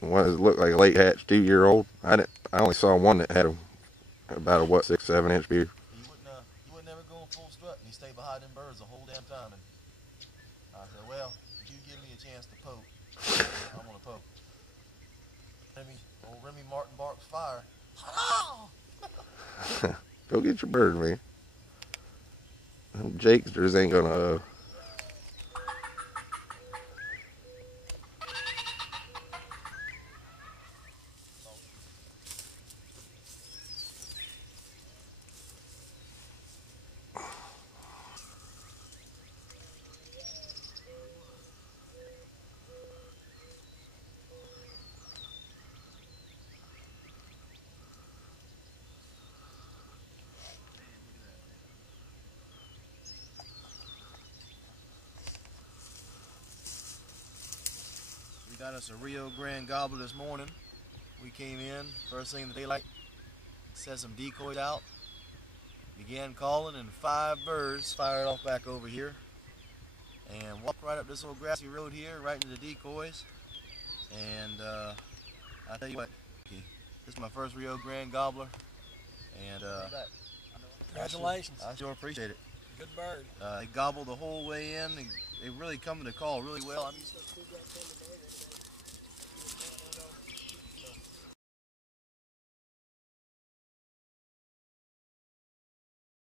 One that looked like a late hatch 2-year-old. I only saw one that had about a 6-7 inch beard. He wouldn't ever go in full strut, and he stayed behind them birds the whole damn time. And I said, well, if you give me a chance to poke, I'm gonna poke. Old Remy Martin barks fire. Go get your bird, man. Them Jakesters ain't gonna. We got us a Rio Grande gobbler this morning. We came in first thing in the daylight, set some decoys out, began calling, and 5 birds fired off back over here and walked right up this old grassy road here, right into the decoys. And I tell you what, this is my first Rio Grande gobbler, and congratulations. I sure appreciate it. Good bird. They gobbled the whole way in. They really come to the call really well.